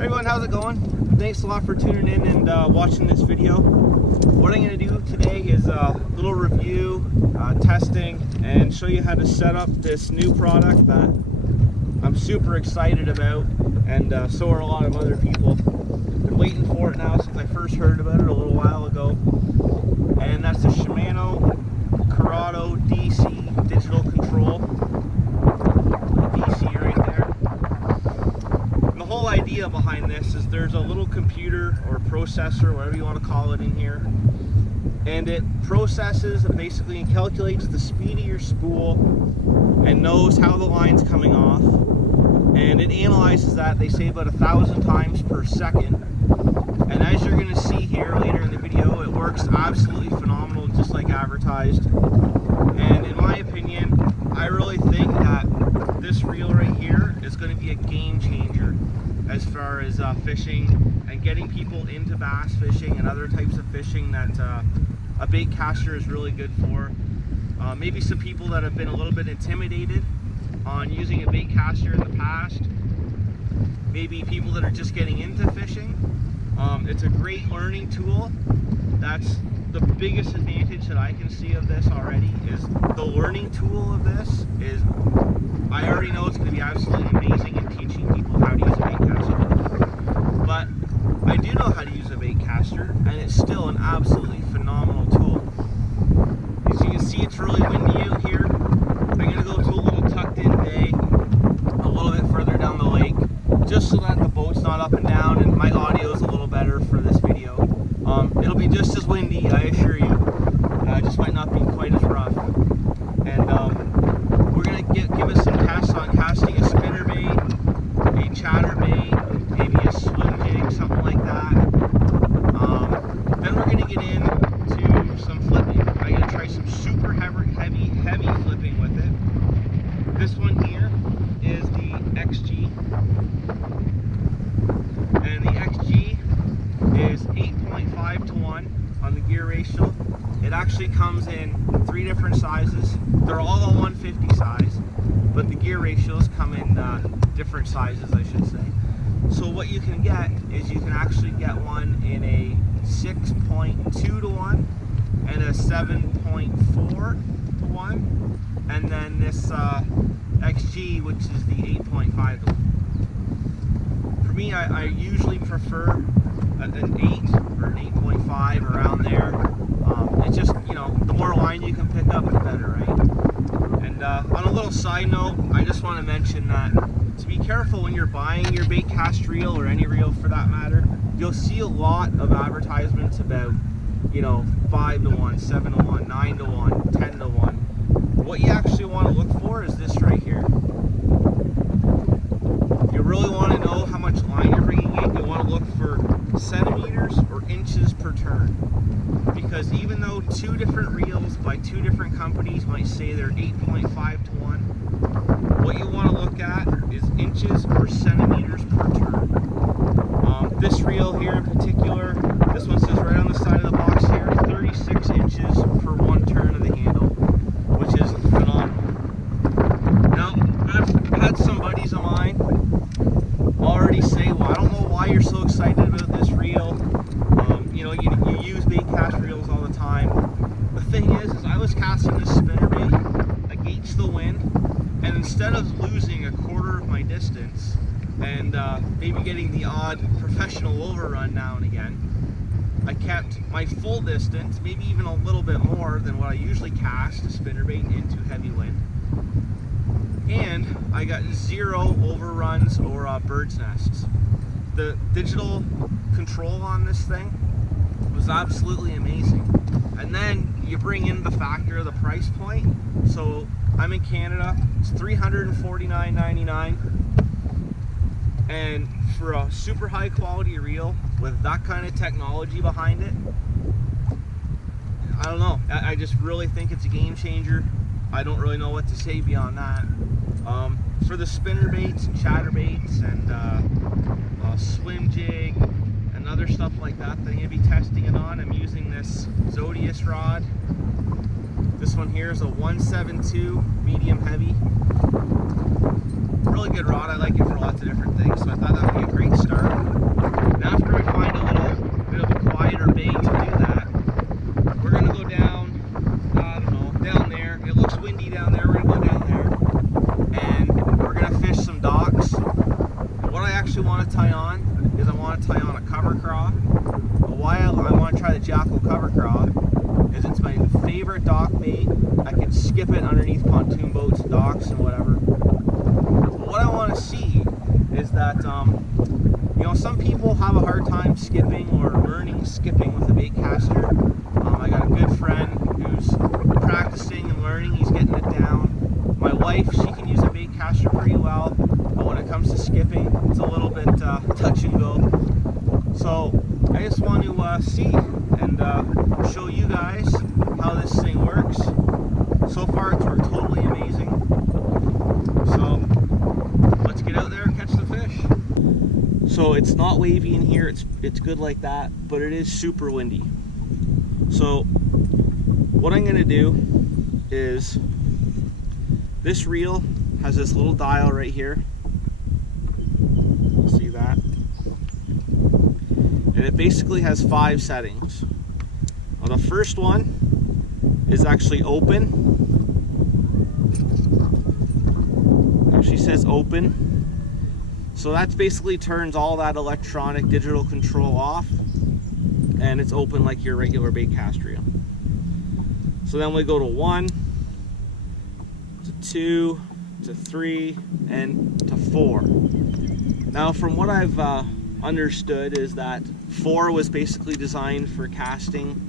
Hey everyone, how's it going? Thanks a lot for tuning in and watching this video. What I'm going to do today is a little review, testing, and show you how to set up this new product that I'm super excited about, and so are a lot of other people. Been waiting for it now since I first heard about it a little while ago, and that's the Shimano Curado DC digital control. DC right there. And the whole idea behind this is there's a little computer or processor, whatever you want to call it, in here, and it processes and basically calculates the speed of your spool and knows how the line's coming off, and it analyzes that, they say, about 1,000 times per second. And as you're going to see here later in the video, it works absolutely phenomenal, just like advertised. And in my opinion, I really think that this reel right here is going to be a game changer as far as fishing and getting people into bass fishing and other types of fishing that a bait caster is really good for. Maybe some people that have been a little bit intimidated on using a bait caster in the past, maybe people that are just getting into fishing. It's a great learning tool. That's the biggest advantage that I can see of this already, is the learning tool of this is, I already know it's going to be absolutely amazing in teaching people how to use a bait caster. But I do know how to use a bait caster, and it's still an absolutely phenomenal tool. As you can see, it's really windy out here. I'm going to go to a little tucked in bay a little bit further down the lake, just so that the boat's not up and down and my audio is a little better for this video. It'll be just as windy, I assure you. It just might not be quite as rough. And we're going to give us some tests on casting a spinnerbait, a chatterbait, maybe a swim jig, something like that. Then we're going to get into some flipping. I'm going to try some super heavy flipping with it. This one here is the XG. And the XG is 8.5 to 1 on the gear ratio. It actually comes in 3 different sizes. They're all a 150 size, but the gear ratios come in different sizes, I should say. So what you can get is you can actually get one in a 6.2 to 1 and a 7.4 to 1, and then this XG, which is the 8.5 to 1. For me, I usually prefer an 8 or an 8.5 around there. It's just, you know, the more line you can pick up, the better, right? And on a little side note, I just want to mention that to be careful when you're buying your bait cast reel, or any reel for that matter. You'll see a lot of advertisements about, you know, 5 to 1, 7 to 1, 9 to 1, 10 to 1. What you actually want to look for is this right here. You really want to know how much line you're bringing in. You want to look for centimeters or inches per turn, because even though 2 different reels by 2 different companies might say they're 8.5 to 1, what you want to look at is inches or centimeters per turn. This reel here in particular, this one says right on the side of the box here, 36 inches per 1 turn of the handle, which is phenomenal. Now, I've had some buddies of mine already say, well, I don't know why you're so excited about this reel. You know, you use bait cast reels all the time. The thing is I was casting this spinnerbait against the wind, and instead of losing a quarter of my distance and maybe getting the odd professional overrun now and again, I kept my full distance, maybe even a little bit more than what I usually cast a spinnerbait into heavy wind. And I got 0 overruns or bird's nests. The digital control on this thing was absolutely amazing. And then you bring in the factor of the price point. So I'm in Canada, it's $349.99, and for a super high quality reel with that kind of technology behind it, I don't know, I just really think it's a game changer. I don't really know what to say beyond that. For the spinnerbaits and chatterbaits and swim jig and other stuff like that I'm going to be testing it on, I'm using this Zodius rod. This one here is a 172 medium heavy. Really good rod. I like it for lots of different things, so I thought that would be a great start. actually want to tie on is I want to tie on a cover craw. Why I want to try the Jackal cover craw is it's my favorite dock bait. I can skip it underneath pontoon boats, docks, and whatever. What I want to see is that, you know, some people have a hard time skipping or learning skipping with a bait caster. I got a good friend who's practicing and learning. He's getting it down. My wife, she can use a bait caster pretty well, but when it comes to skipping, it's a little bit touch and go. So I just want to see and show you guys how this thing works. So far it's worked totally amazing. So let's get out there and catch the fish. So it's not wavy in here, it's good like that, but it is super windy. So what I'm gonna do is, this reel has this little dial right here. See that? And it basically has 5 settings. Now the first one is actually open. Now she says open. So that basically turns all that electronic digital control off, and it's open like your regular bait cast reel. So then we go to 1, to 2, to 3, and to 4. Now from what I've understood is that 4 was basically designed for casting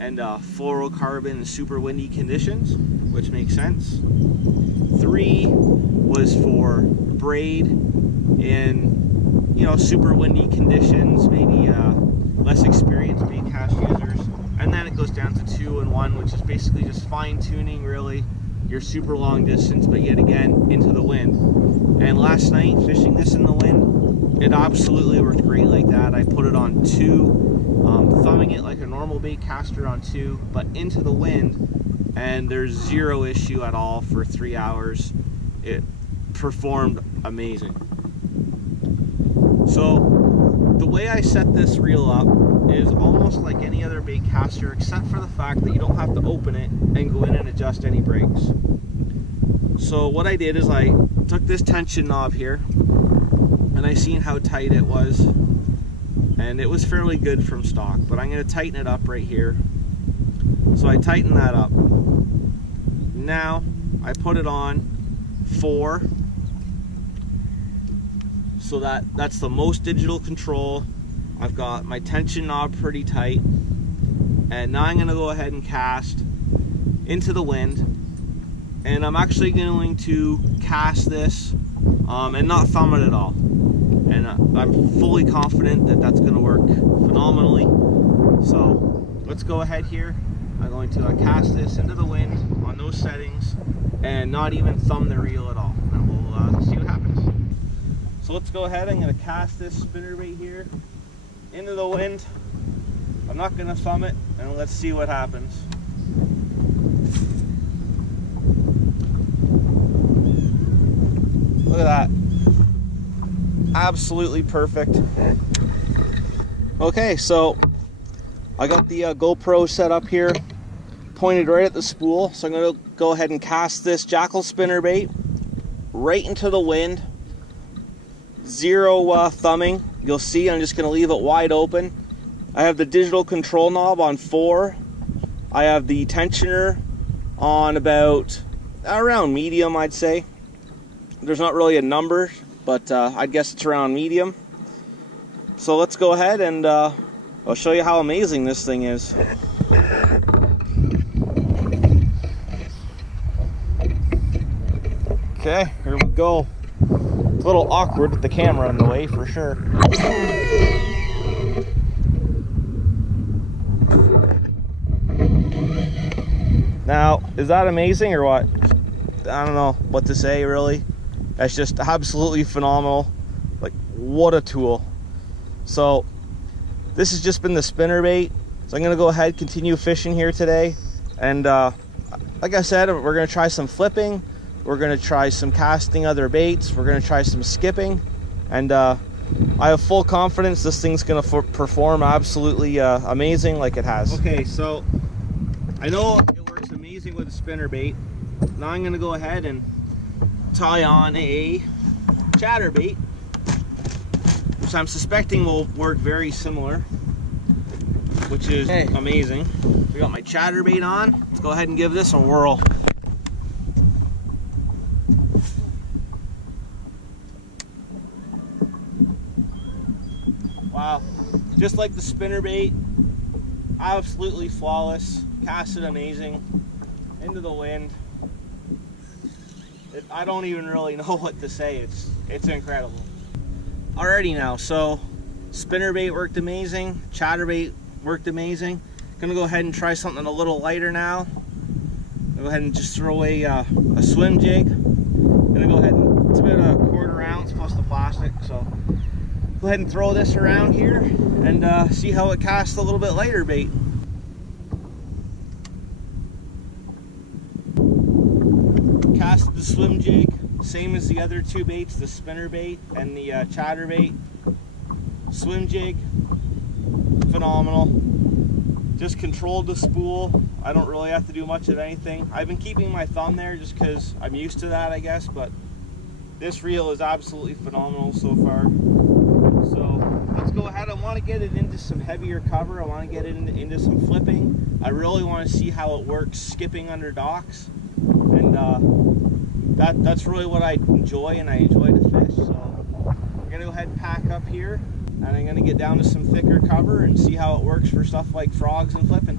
and fluorocarbon and super windy conditions, which makes sense. 3 was for braid in, you know, super windy conditions, maybe less experienced bait cast users. And then it goes down to 2 and 1, which is basically just fine tuning really your super long distance, but yet again into the wind. And last night fishing this in the wind, it absolutely worked great like that. I put it on 2, thumbing it like a normal bait caster on 2, but into the wind, and there's 0 issue at all for 3 hours. It performed amazing. So the way I set this reel up is almost like any other bait caster, except for the fact that you don't have to open it and go in and adjust any brakes. So what I did is I took this tension knob here and I seen how tight it was, and it was fairly good from stock, but I'm going to tighten it up right here. So I tighten that up. Now I put it on 4, so that's the most digital control. I've got my tension knob pretty tight, and now I'm going to go ahead and cast into the wind, and I'm actually going to cast this and not thumb it at all, and I'm fully confident that that's going to work phenomenally. So let's go ahead here. I'm going to cast this into the wind on those settings and not even thumb the reel at all, and we'll see what happens. So let's go ahead. I'm going to cast this spinnerbait here into the wind. I'm not going to thumb it, and let's see what happens. Look at that. Absolutely perfect. Okay, so I got the GoPro set up here, pointed right at the spool. So I'm going to go ahead and cast this Jackal spinnerbait right into the wind. 0 thumbing. You'll see I'm just going to leave it wide open. I have the digital control knob on 4. I have the tensioner on about around medium, I'd say. There's not really a number, but I guess it's around medium. So let's go ahead and I'll show you how amazing this thing is. Okay, here we go. It's a little awkward with the camera in the way for sure. Now, is that amazing or what? I don't know what to say really. That's just absolutely phenomenal. Like, what a tool. So this has just been the spinnerbait. So I'm gonna go ahead, continue fishing here today. And like I said, we're gonna try some flipping. We're gonna try some casting other baits. We're gonna try some skipping. And I have full confidence this thing's gonna perform absolutely amazing like it has. Okay, so I know it works amazing with a spinnerbait. Now I'm gonna go ahead and tie on a chatterbait. which I'm suspecting will work very similar, which is amazing. We got my chatterbait on. Let's go ahead and give this a whirl. Wow, just like the spinnerbait, absolutely flawless, casted amazing, into the wind. I don't even really know what to say, it's incredible. Alrighty now, so spinnerbait worked amazing, chatterbait worked amazing. Gonna go ahead and try something a little lighter now. Go ahead and just throw away a swim jig. Gonna go ahead and, it's about a 1/4 ounce plus the plastic, so go ahead and throw this around here and see how it casts a little bit lighter bait. Casted the swim jig, same as the other two baits, the spinnerbait and the chatterbait. Swim jig, phenomenal. Just controlled the spool. I don't really have to do much of anything. I've been keeping my thumb there just because I'm used to that, I guess, but this reel is absolutely phenomenal so far. So let's go ahead. I want to get it into some heavier cover. I want to get it into some flipping. I really want to see how it works skipping under docks, and that's really what I enjoy, and I enjoy to fish. So I'm gonna go ahead and pack up here, and I'm gonna get down to some thicker cover and see how it works for stuff like frogs and flipping.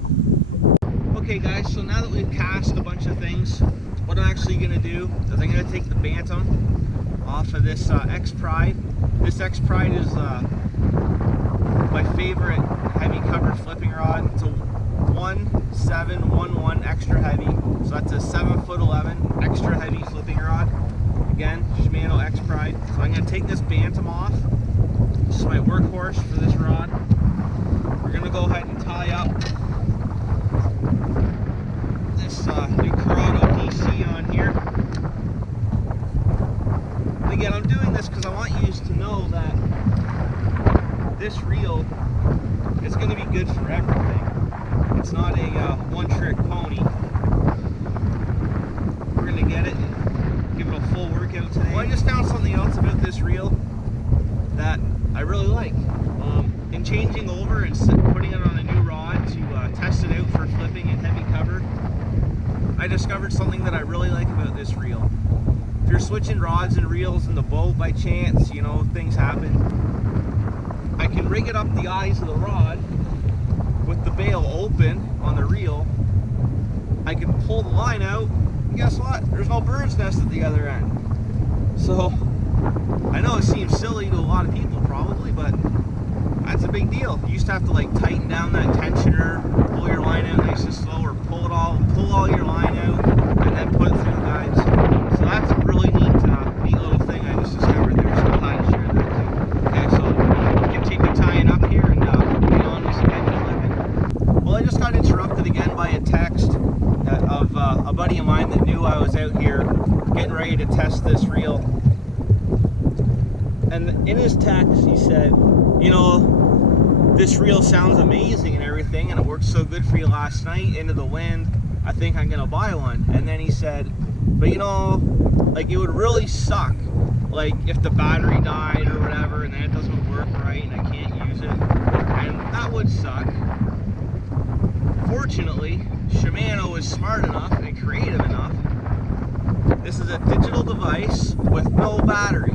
Okay guys, so now that we've cast a bunch of things, what I'm actually gonna do is I'm gonna take the bantam off of this X Pride. This X Pride is my favorite heavy cover flipping rod. It's a 1711 extra heavy, so that's a 7'11" extra heavy flipping rod. Again, Shimano X Pride. So I'm gonna take this bantam off. This is my workhorse for this rod. We're gonna go ahead and tie up this new Curado DC on here. And again, I'm doing this because I want you to know that this reel is going to be good for everything. It's not a one-trick pony. We're going to get it and give it a full workout today. Well, I just found something else about this reel that I really like. In changing over and putting it on a new rod to test it out for flipping and heavy cover, I discovered something that I really like about this reel. If you're switching rods and reels in the boat by chance, you know, things happen, I can rig it up the eyes of the rod with the bail open on the reel. I can pull the line out, and guess what? There's no bird's nest at the other end. So, I know it seems silly to a lot of people probably, but that's a big deal. You used to have to like tighten down that tensioner, pull your line out nice and slow, or pull all your line out, and then put it through the guides. So that's a really neat little thing I just discovered there. So I'm glad to share that too. Okay, so we'll continue tying up here and get on with some heavy flipping. Well, I just got interrupted again by a text of a buddy of mine that knew I was out here getting ready to test this reel. And in his text, he said, you know, this reel sounds amazing and everything, and it worked so good for you last night into the wind. I think I'm gonna buy one. And then he said, but you know, like it would really suck, like if the battery died or whatever, and then it doesn't work right and I can't use it, and that would suck. Fortunately, Shimano is smart enough and creative enough. This is a digital device with no battery.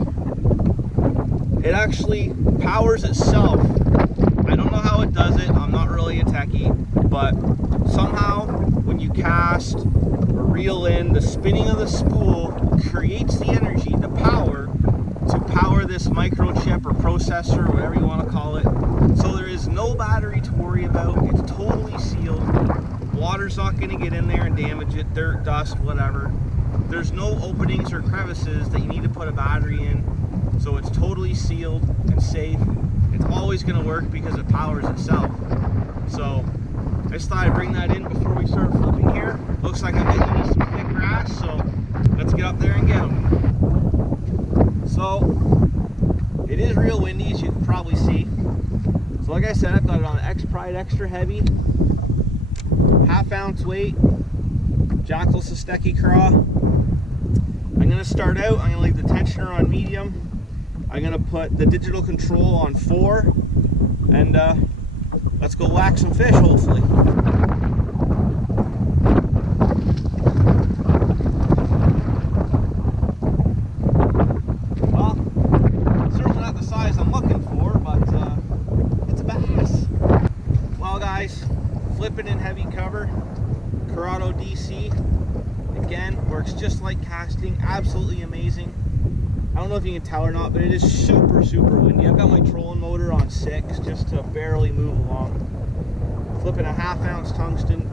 It actually powers itself. I don't know how it does it, I'm not really a techie, but somehow when you cast or reel in, the spinning of the spool creates the energy, the power, to power this microchip or processor, or whatever you want to call it. So there is no battery to worry about, it's totally sealed. Water's not going to get in there and damage it, dirt, dust, whatever. There's no openings or crevices that you need to put a battery in. So it's totally sealed and safe. It's always going to work because it powers itself. So I just thought I'd bring that in before we start flipping here. Looks like I'm getting into some thick grass, so let's get up there and get them. So it is real windy, as you can probably see. So like I said, I've got it on X Pride Extra Heavy, 1/2 ounce weight, Jackal Sosteki craw. I'm going to start out, I'm going to leave the tensioner on medium. I'm gonna put the digital control on 4, and let's go whack some fish, hopefully. Well, certainly not the size I'm looking for, but it's a bass. Well guys, flipping in heavy cover, Curado DC. Again, works just like casting, absolutely amazing. I don't know if you can tell or not, but it is super windy. I've got my trolling motor on 6 just to barely move along. Flipping a 1/2 ounce tungsten,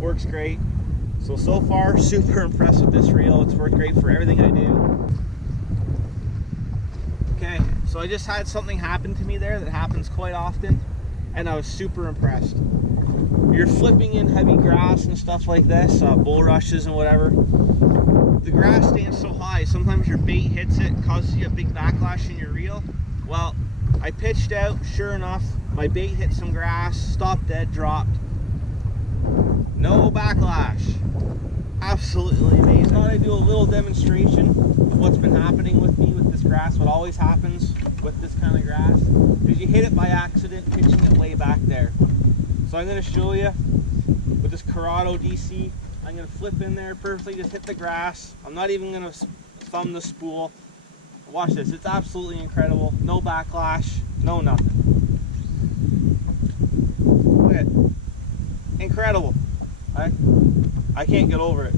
works great. So far, super impressed with this reel. It's worked great for everything I do. Okay, so I just had something happen to me there that happens quite often, and I was super impressed. You're flipping in heavy grass and stuff like this, bulrushes and whatever. The grass stands so high, sometimes your bait hits it, causes you a big backlash in your reel. Well, I pitched out, sure enough, my bait hit some grass, stopped dead, dropped. No backlash. Absolutely amazing. I thought I'd do a little demonstration of what's been happening with me with this grass, what always happens with this kind of grass, because you hit it by accident, pitching it way back there. So I'm going to show you with this Curado DC. I'm going to flip in there perfectly, just hit the grass. I'm not even going to thumb the spool. Watch this, it's absolutely incredible. No backlash, no nothing. Look at it. Incredible. I can't get over it.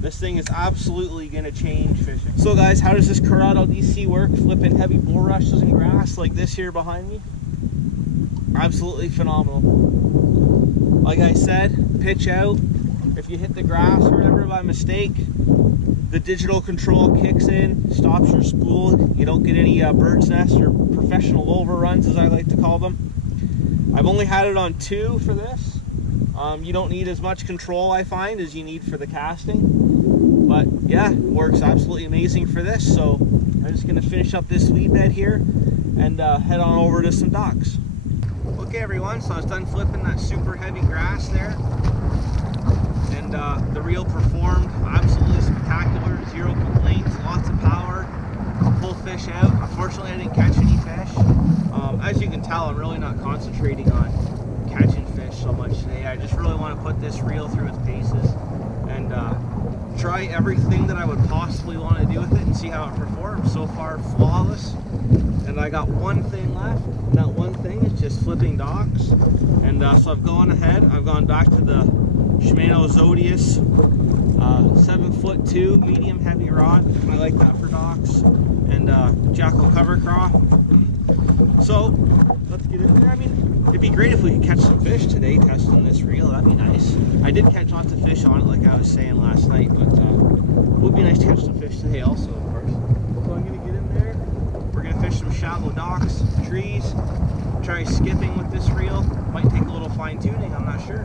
This thing is absolutely going to change fishing. So guys, how does this Curado DC work? Flipping heavy bulrushes and grass like this here behind me. Absolutely phenomenal. Like I said, pitch out. If you hit the grass or whatever by mistake, the digital control kicks in, stops your spool. You don't get any bird's nest or professional overruns, as I like to call them. I've only had it on 2 for this. You don't need as much control, I find, as you need for the casting. But yeah, works absolutely amazing for this. So I'm just going to finish up this weed bed here and head on over to some docks. Okay everyone, so I was done flipping that super heavy grass there, and the reel performed absolutely spectacular, 0 complaints, lots of power, pull fish out. Unfortunately I didn't catch any fish. As you can tell, I'm really not concentrating on catching fish so much today. I just really want to put this reel through its paces and try everything that I would possibly want to do with it and see how it performs. So far, flawless. And I got one thing left, and that one thing is just flipping docks. And so I've gone ahead, I've gone back to the Shimano Zodius 7'2" medium heavy rod. I like that for docks. And Jackal cover craw. So let's get in there. I mean, it'd be great if we could catch some fish today testing this reel. That'd be nice. I did catch lots of fish on it, like I was saying last night, but it would be nice to catch some fish today also, of course. So I'm gonna get in there. We're gonna fish some shallow docks, trees, try skipping with this reel. Might take a little fine tuning, I'm not sure,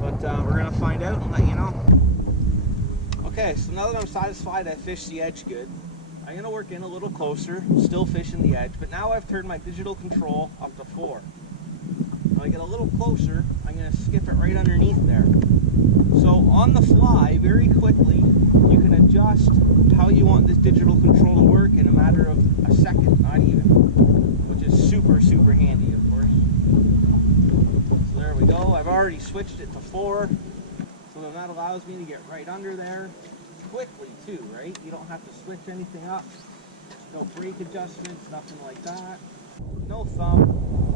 but we're gonna find out and let you know. Okay, so now that I'm satisfied I fished the edge good, I'm gonna work in a little closer, still fishing the edge, but now I've turned my digital control up to 4. When I get a little closer, I'm gonna skip it right underneath there. So on the fly, very quickly, you can adjust how you want this digital control to work in a matter of a second, not even, which is super handy, of course. So there we go. I've already switched it to 4, so then that allows me to get right under there quickly too, right? You don't have to switch anything up. No brake adjustments, nothing like that. No thumb.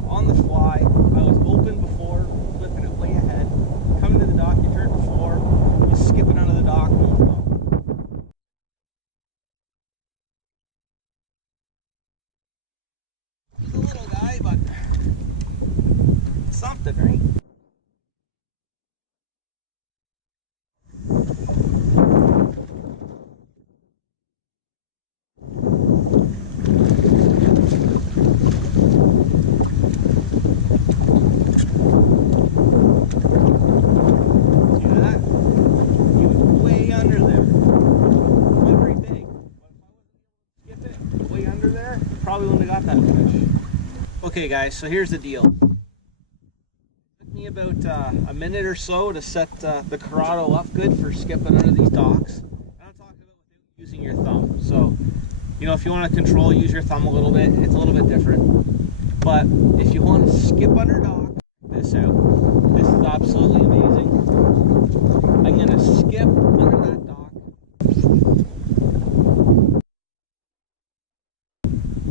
On the fly. I was open before, flipping it way ahead. Coming to the dock, you turn to 4, you skip it under the dock, no problem. He's a little guy, but something, right? Probably wouldn't have got that fish. Okay guys, so here's the deal. It took me about a minute or so to set the Curado up good for skipping under these docks. And I'm talking about without using your thumb. So You know, if you want to control, use your thumb a little bit. It's a little bit different. But if you want to skip under dock, this out. This is absolutely amazing. I'm going to skip under that dock.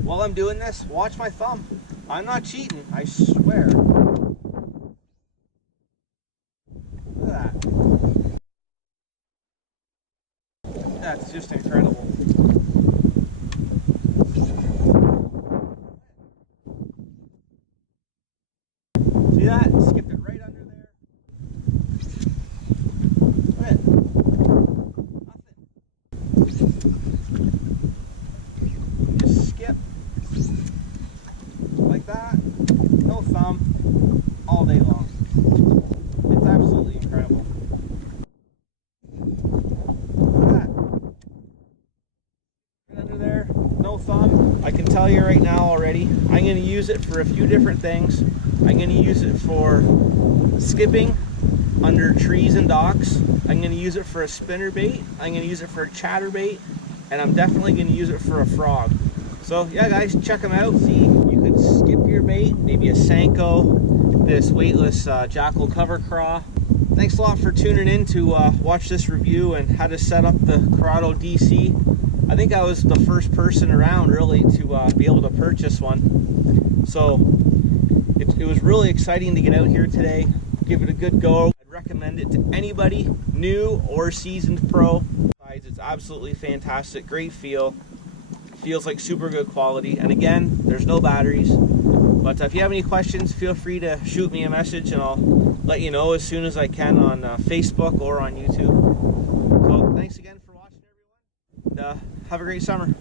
While I'm doing this, watch my thumb. I'm not cheating, I swear. Look at that. That's just incredible. See that? Skipped it right under there. Look at it. Nothing. Just skip. Like that. No thumb. All day long. It's absolutely incredible. Look at that. Right under there. No thumb. I can tell you right now already, I'm going to use it for a few different things. I'm going to use it for skipping under trees and docks. I'm going to use it for a spinner bait. I'm going to use it for a chatterbait. And I'm definitely going to use it for a frog. So yeah guys, check them out. See, you could skip your bait, maybe a Senko, this weightless Jackal cover craw. Thanks a lot for tuning in to watch this review and how to set up the Curado DC. I think I was the first person around really to be able to purchase one. So it was really exciting to get out here today, give it a good go. I'd recommend it to anybody, new or seasoned pro. Besides, it's absolutely fantastic, great feel. Feels like super good quality, and again, there's no batteries. But if you have any questions, feel free to shoot me a message and I'll let you know as soon as I can on Facebook or on YouTube. So thanks again for watching, everyone, and have a great summer.